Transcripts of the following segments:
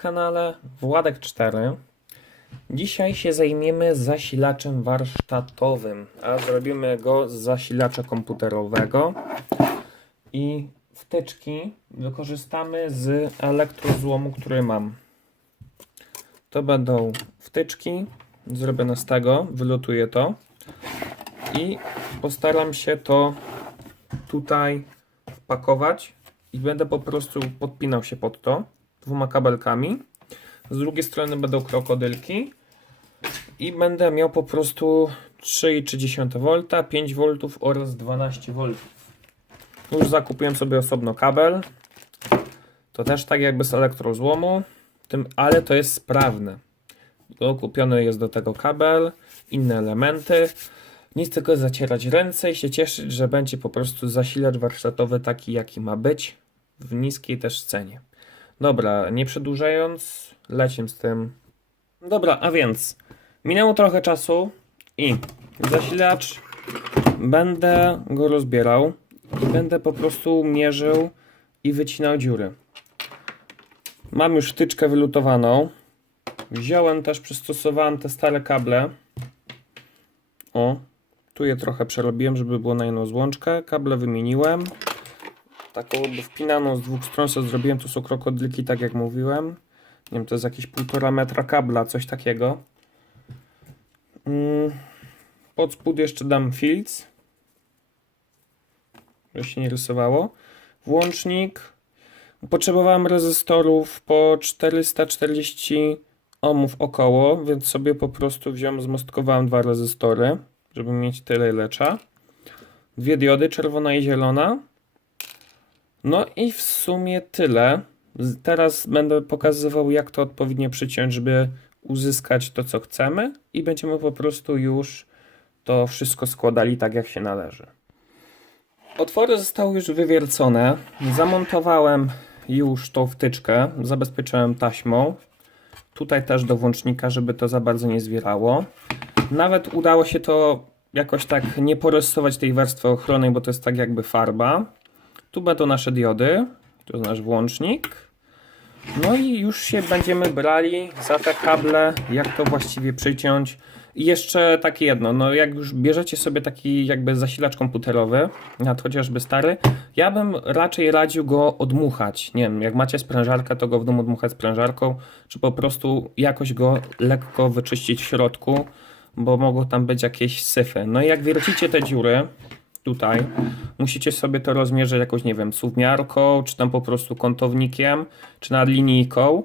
kanale Władek 4. Dzisiaj się zajmiemy zasilaczem warsztatowym, a zrobimy go z zasilacza komputerowego i wtyczki wykorzystamy z elektrozłomu, który mam. To będą wtyczki zrobione z tego, wylutuję to i postaram się to tutaj wpakować i będę po prostu podpinał się pod to dwoma kabelkami. Z drugiej strony będą krokodylki i będę miał po prostu 3,3 V, 5 V oraz 12 V. Już zakupiłem sobie osobno kabel. To też tak jakby z elektrozłomu, tym, ale to jest sprawne. Kupiony jest do tego kabel, inne elementy. Nic tylko zacierać ręce i się cieszyć, że będzie po prostu zasilacz warsztatowy taki, jaki ma być, w niskiej też cenie. Dobra, nie przedłużając, lecimy z tym. Dobra, a więc minęło trochę czasu i zasilacz będę go rozbierał i będę po prostu mierzył i wycinał dziury. Mam już wtyczkę wylutowaną. Wziąłem też, przystosowałem te stare kable. O, tu je trochę przerobiłem, żeby było na jedną złączkę. Kable wymieniłem. Taką wpinaną z dwóch stron sobie zrobiłem. To są krokodylki, tak jak mówiłem. Nie wiem, to jest jakieś półtora metra kabla, coś takiego. Mm, Pod spód jeszcze dam filc. Żeby się nie rysowało. Włącznik. Potrzebowałem rezystorów po 440 ohmów około, więc sobie po prostu wziąłem, zmostkowałem dwa rezystory, żeby mieć tyle trzeba. Dwie diody, czerwona i zielona. No i w sumie tyle. Teraz będę pokazywał, jak to odpowiednio przyciąć, żeby uzyskać to, co chcemy, i będziemy po prostu już to wszystko składali tak, jak się należy. Otwory zostały już wywiercone. Zamontowałem już tą wtyczkę, zabezpieczyłem taśmą. Tutaj też do włącznika, żeby to za bardzo nie zwierało. Nawet udało się to jakoś tak nie porysować tej warstwy ochronnej, bo to jest tak jakby farba. Tu będą nasze diody, to jest nasz włącznik. No i już się będziemy brali za te kable, jak to właściwie przyciąć. I jeszcze takie jedno, no jak już bierzecie sobie taki jakby zasilacz komputerowy, nawet chociażby stary, ja bym raczej radził go odmuchać. Nie wiem, jak macie sprężarkę, to go w domu odmuchać sprężarką, czy po prostu jakoś go lekko wyczyścić w środku, bo mogą tam być jakieś syfy. No i jak wiercicie te dziury, tutaj, musicie sobie to rozmierzyć jakoś, nie wiem, suwmiarką, czy tam po prostu kątownikiem, czy nad linijką,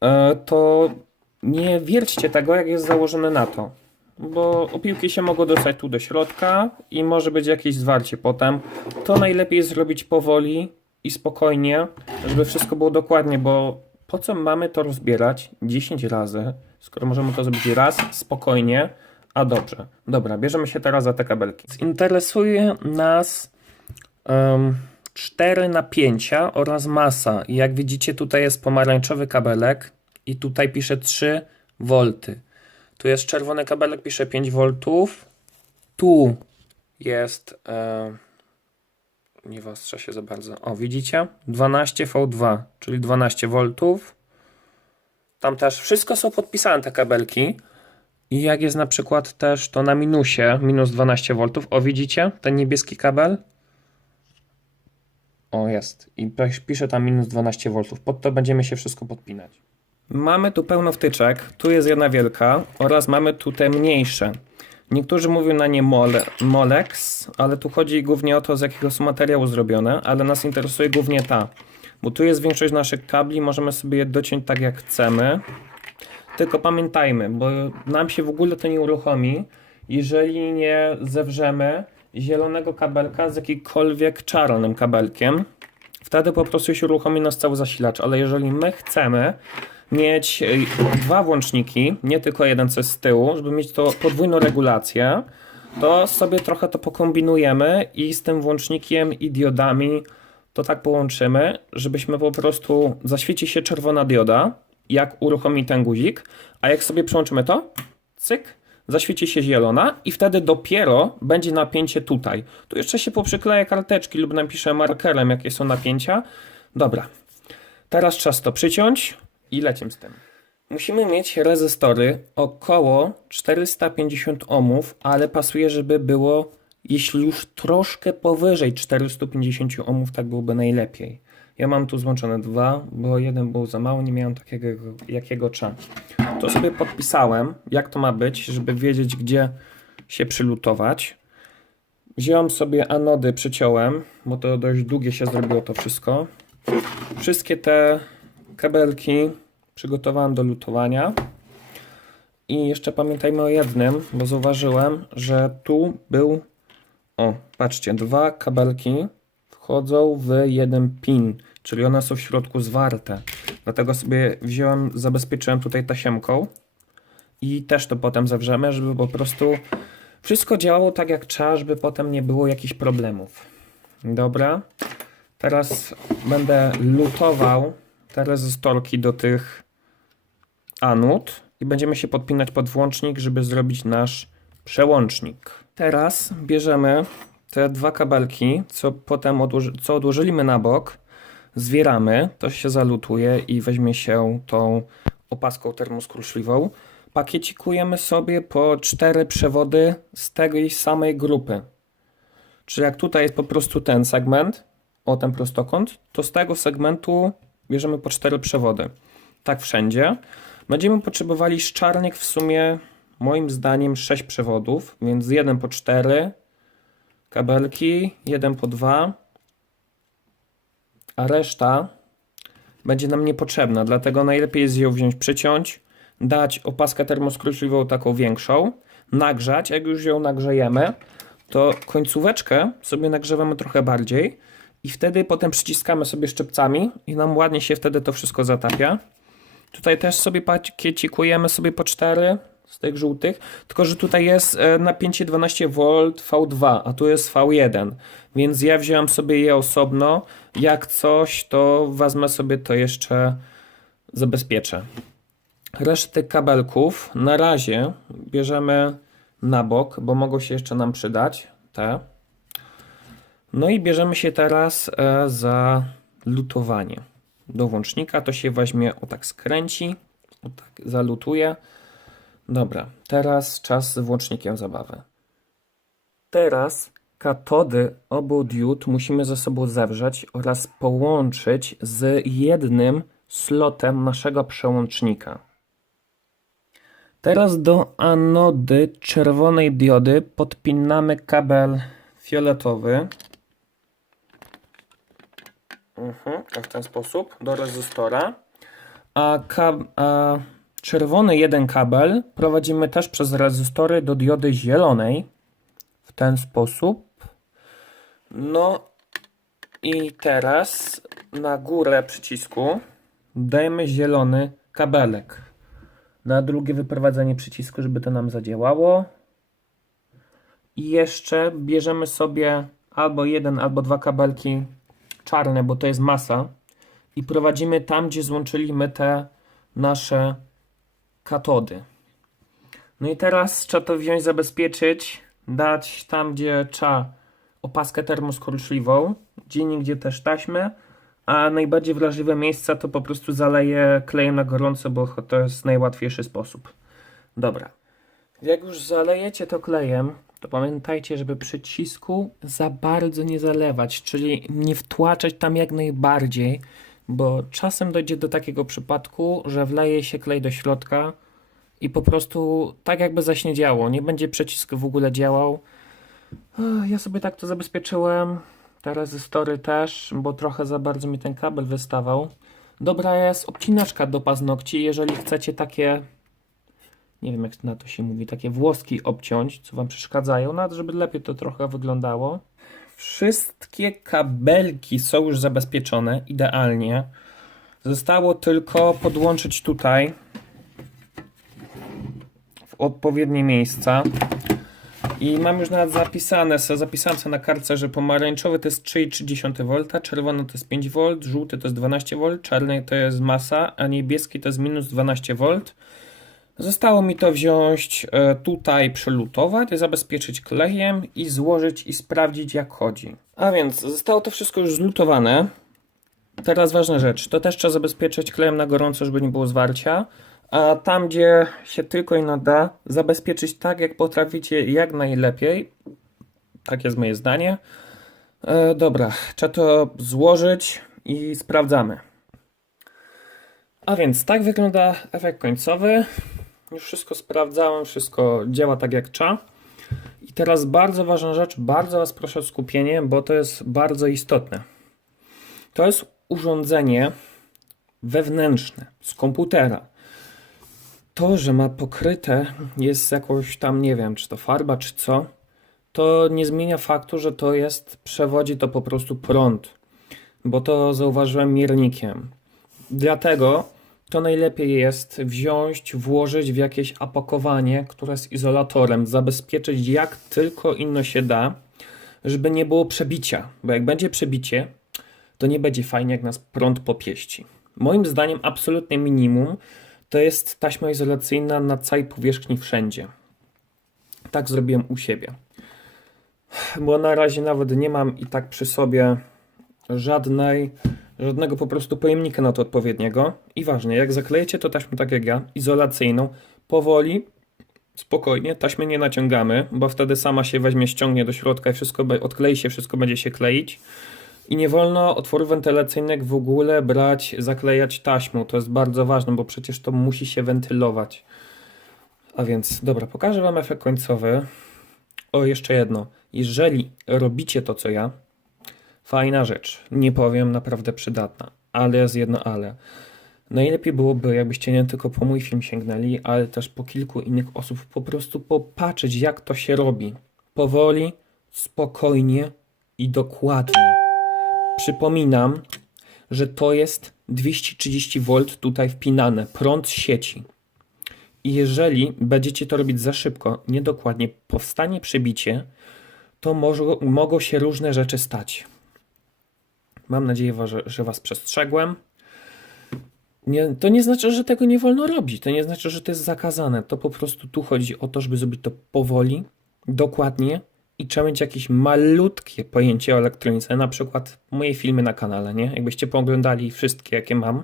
e, to nie wierćcie tego, jak jest założone na to. Bo opiłki się mogą dostać tu do środka i może być jakieś zwarcie potem. To najlepiej zrobić powoli i spokojnie, żeby wszystko było dokładnie, bo po co mamy to rozbierać 10 razy, skoro możemy to zrobić raz, spokojnie, a dobrze. Dobra, bierzemy się teraz za te kabelki. Interesuje nas um, cztery napięcia oraz masa. I jak widzicie, tutaj jest pomarańczowy kabelek i tutaj pisze 3 V. Tu jest czerwony kabelek, pisze 5 V. Tu jest. E, nie wyostrza się za bardzo. O, widzicie? 12 V2, czyli 12 V. Tam też wszystko są podpisane te kabelki. I jak jest na przykład też to na minusie, minus 12 V. O, widzicie? Ten niebieski kabel. O, jest. I pisz- pisze tam minus 12 V. Pod to będziemy się wszystko podpinać. Mamy tu pełno wtyczek. Tu jest jedna wielka oraz mamy tu te mniejsze. Niektórzy mówią na nie mole, Molex, ale tu chodzi głównie o to, z jakiego są materiału zrobione, ale nas interesuje głównie ta. Bo tu jest większość naszych kabli, możemy sobie je dociąć tak jak chcemy. Tylko pamiętajmy, bo nam się w ogóle to nie uruchomi, jeżeli nie zewrzemy zielonego kabelka z jakimkolwiek czarnym kabelkiem. Wtedy po prostu się uruchomi nasz cały zasilacz, ale jeżeli my chcemy mieć y, dwa włączniki, nie tylko jeden co jest z tyłu, żeby mieć to podwójną regulację, to sobie trochę to pokombinujemy i z tym włącznikiem i diodami to tak połączymy, żebyśmy po prostu zaświeci się czerwona dioda, jak uruchomi ten guzik, a jak sobie przełączymy to, cyk, zaświeci się zielona i wtedy dopiero będzie napięcie tutaj. Tu jeszcze się poprzykleja karteczki lub napiszę markerem, jakie są napięcia. Dobra, teraz czas to przyciąć I lecimy z tym. Musimy mieć rezystory około 450 ohmów, ale pasuje, żeby było, jeśli już troszkę powyżej 450 ohmów, tak byłoby najlepiej. Ja mam tu złączone dwa, bo jeden był za mało, nie miałem takiego, jakiego trzeba. To sobie podpisałem, jak to ma być, żeby wiedzieć, gdzie się przylutować. Wziąłem sobie anody, przyciąłem, bo to dość długie się zrobiło to wszystko. Wszystkie te kabelki przygotowałem do lutowania. I jeszcze pamiętajmy o jednym, bo zauważyłem, że tu był. O, patrzcie, dwa kabelki wchodzą w jeden pin, czyli one są w środku zwarte. Dlatego sobie wziąłem, zabezpieczyłem tutaj tasiemką i też to potem zawrzemy, żeby po prostu wszystko działało tak jak trzeba, żeby potem nie było jakichś problemów. Dobra. Teraz będę lutował te rezystorki do tych anód i będziemy się podpinać pod włącznik, żeby zrobić nasz przełącznik. Teraz bierzemy te dwa kabelki, co potem odłoży, co odłożyliśmy na bok, zwieramy, to się zalutuje i weźmie się tą opaską termoskruszliwą. Pakiecikujemy sobie po cztery przewody z tej samej grupy. Czyli jak tutaj jest po prostu ten segment, o ten prostokąt, to z tego segmentu bierzemy po cztery przewody. Tak wszędzie. Będziemy potrzebowali szczarnik w sumie, moim zdaniem, 6 przewodów, więc jeden po 4 kabelki, jeden po 2, a reszta będzie nam niepotrzebna, dlatego najlepiej jest ją wziąć, przyciąć, dać opaskę termoskruszliwą taką większą, nagrzać, jak już ją nagrzejemy, to końcóweczkę sobie nagrzewamy trochę bardziej i wtedy potem przyciskamy sobie szczypcami i nam ładnie się wtedy to wszystko zatapia. Tutaj też sobie pakiecikujemy sobie po 4 z tych żółtych, tylko że tutaj jest e, napięcie 12V V2, a tu jest V1, więc ja wziąłem sobie je osobno. Jak coś, to wezmę sobie to jeszcze zabezpieczę. Resztę kabelków na razie bierzemy na bok, bo mogą się jeszcze nam przydać te. No i bierzemy się teraz e, za lutowanie. Do włącznika to się weźmie, o tak skręci, o tak zalutuje. Dobra, teraz czas z włącznikiem zabawy. Teraz katody obu diod musimy ze sobą zewrzeć oraz połączyć z jednym slotem naszego przełącznika. Teraz do anody czerwonej diody podpinamy kabel fioletowy. Mhm, tak w ten sposób do rezystora. A, a czerwony jeden kabel prowadzimy też przez rezystory do diody zielonej. W ten sposób. No i teraz na górę przycisku dajemy zielony kabelek. Na drugie wyprowadzenie przycisku, żeby to nam zadziałało. I jeszcze bierzemy sobie albo jeden, albo dwa kabelki czarne, bo to jest masa i prowadzimy tam, gdzie złączyliśmy te nasze katody. No i teraz trzeba to wziąć, zabezpieczyć, dać tam, gdzie trzeba opaskę termoskruszliwą, gdzie nigdzie też taśmy, a najbardziej wrażliwe miejsca to po prostu zaleję klejem na gorąco, bo to jest najłatwiejszy sposób. Dobra. Jak już zalejecie to klejem, to pamiętajcie, żeby przycisku za bardzo nie zalewać, czyli nie wtłaczać tam jak najbardziej, bo czasem dojdzie do takiego przypadku, że wleje się klej do środka i po prostu tak jakby zaś nie działo, nie będzie przycisk w ogóle działał. Ja sobie tak to zabezpieczyłem, te rezystory też, bo trochę za bardzo mi ten kabel wystawał. Dobra jest obcinaczka do paznokci, jeżeli chcecie takie nie wiem jak na to się mówi, takie włoski obciąć, co Wam przeszkadzają, no żeby lepiej to trochę wyglądało. Wszystkie kabelki są już zabezpieczone idealnie. Zostało tylko podłączyć tutaj w odpowiednie miejsca. I mam już nawet zapisane, zapisałem sobie na kartce, że pomarańczowy to jest 3,3 V, czerwony to jest 5 V, żółty to jest 12 V, czarny to jest masa, a niebieski to jest minus 12 V. Zostało mi to wziąć e, tutaj, przelutować, zabezpieczyć klejem i złożyć i sprawdzić jak chodzi. A więc zostało to wszystko już zlutowane. Teraz ważna rzecz. To też trzeba zabezpieczyć klejem na gorąco, żeby nie było zwarcia. A tam, gdzie się tylko ino da, zabezpieczyć tak, jak potraficie, jak najlepiej. Tak jest moje zdanie. E, dobra, trzeba to złożyć i sprawdzamy. A więc tak wygląda efekt końcowy. Już wszystko sprawdzałem, wszystko działa tak jak trzeba. I teraz bardzo ważna rzecz, bardzo Was proszę o skupienie, bo to jest bardzo istotne. To jest urządzenie wewnętrzne z komputera. To, że ma pokryte jest jakąś tam, nie wiem, czy to farba, czy co, to nie zmienia faktu, że to jest, przewodzi to po prostu prąd, bo to zauważyłem miernikiem. Dlatego to najlepiej jest wziąć, włożyć w jakieś opakowanie, które jest izolatorem, zabezpieczyć jak tylko inno się da, żeby nie było przebicia, bo jak będzie przebicie, to nie będzie fajnie, jak nas prąd popieści. Moim zdaniem absolutne minimum to jest taśma izolacyjna na całej powierzchni wszędzie. Tak zrobiłem u siebie. Bo na razie nawet nie mam i tak przy sobie żadnej, żadnego po prostu pojemnika na to odpowiedniego. I ważne, jak zaklejecie to taśmę tak jak ja, izolacyjną, powoli, spokojnie, taśmy nie naciągamy, bo wtedy sama się weźmie, ściągnie do środka i wszystko odklei się, wszystko będzie się kleić. I nie wolno otworów wentylacyjnych w ogóle brać, zaklejać taśmą. To jest bardzo ważne, bo przecież to musi się wentylować. A więc, dobra, pokażę Wam efekt końcowy. O, jeszcze jedno. Jeżeli robicie to, co ja, fajna rzecz. Nie powiem, naprawdę przydatna. Ale jest jedno ale. Najlepiej byłoby, jakbyście nie tylko po mój film sięgnęli, ale też po kilku innych osób, po prostu popatrzeć, jak to się robi. Powoli, spokojnie i dokładnie. Przypominam, że to jest 230 V tutaj wpinane, prąd sieci. I jeżeli będziecie to robić za szybko, niedokładnie, powstanie przebicie, to może, mogą się różne rzeczy stać. Mam nadzieję, że, że Was przestrzegłem. Nie, to nie znaczy, że tego nie wolno robić. To nie znaczy, że to jest zakazane. To po prostu tu chodzi o to, żeby zrobić to powoli, dokładnie i trzeba mieć jakieś malutkie pojęcie o elektronice. Na przykład moje filmy na kanale, nie? Jakbyście pooglądali wszystkie, jakie mam,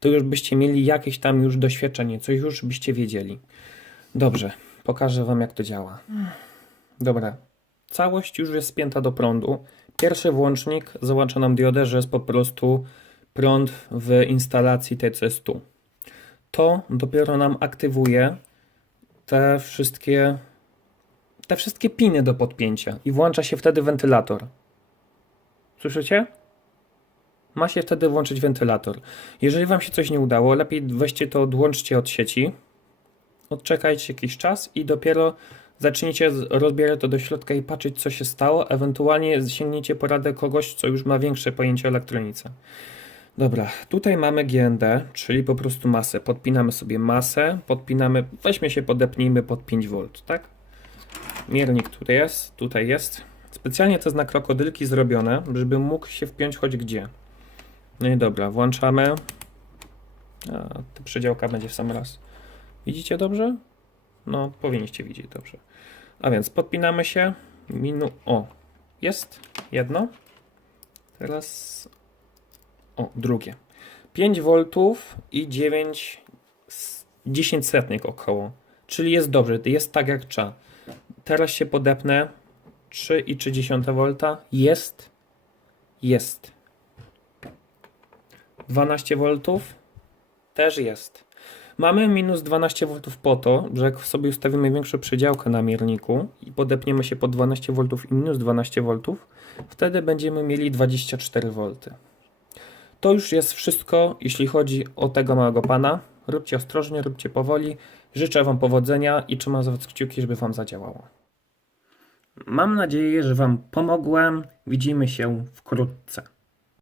to już byście mieli jakieś tam już doświadczenie, coś już byście wiedzieli. Dobrze, pokażę Wam, jak to działa. Dobra, całość już jest spięta do prądu. Pierwszy włącznik załącza nam diodę, że jest po prostu prąd w instalacji tej, co jest tu. To dopiero nam aktywuje te wszystkie, te wszystkie piny do podpięcia i włącza się wtedy wentylator. Słyszycie? Ma się wtedy włączyć wentylator. Jeżeli Wam się coś nie udało, lepiej weźcie to, odłączcie od sieci, odczekajcie jakiś czas i dopiero zacznijcie rozbierać to do środka i patrzeć, co się stało. Ewentualnie sięgniecie poradę kogoś, co już ma większe pojęcie o elektronice. Dobra, tutaj mamy GND, czyli po prostu masę. Podpinamy sobie masę, podpinamy, weźmy się, podepnijmy pod 5V, tak? Miernik tutaj jest, tutaj jest. Specjalnie to jest na krokodylki zrobione, żeby mógł się wpiąć choć gdzie. No i dobra, włączamy. A, ta przedziałka będzie w sam raz. Widzicie dobrze? No, powinniście widzieć dobrze. A więc podpinamy się. Minu... O, jest jedno. Teraz... O, drugie. 5 V i 9... s- 10 setnych około. Czyli jest dobrze, jest tak jak trzeba. Teraz się podepnę. 3,3 V. Jest. Jest. 12 V. Też jest. Mamy minus 12 V po to, że jak sobie ustawimy większą przedziałkę na mierniku i podepniemy się pod 12 V i minus 12 V, wtedy będziemy mieli 24 V. To już jest wszystko, jeśli chodzi o tego małego pana. Róbcie ostrożnie, róbcie powoli. Życzę Wam powodzenia i trzymam za Was kciuki, żeby Wam zadziałało. Mam nadzieję, że Wam pomogłem. Widzimy się wkrótce.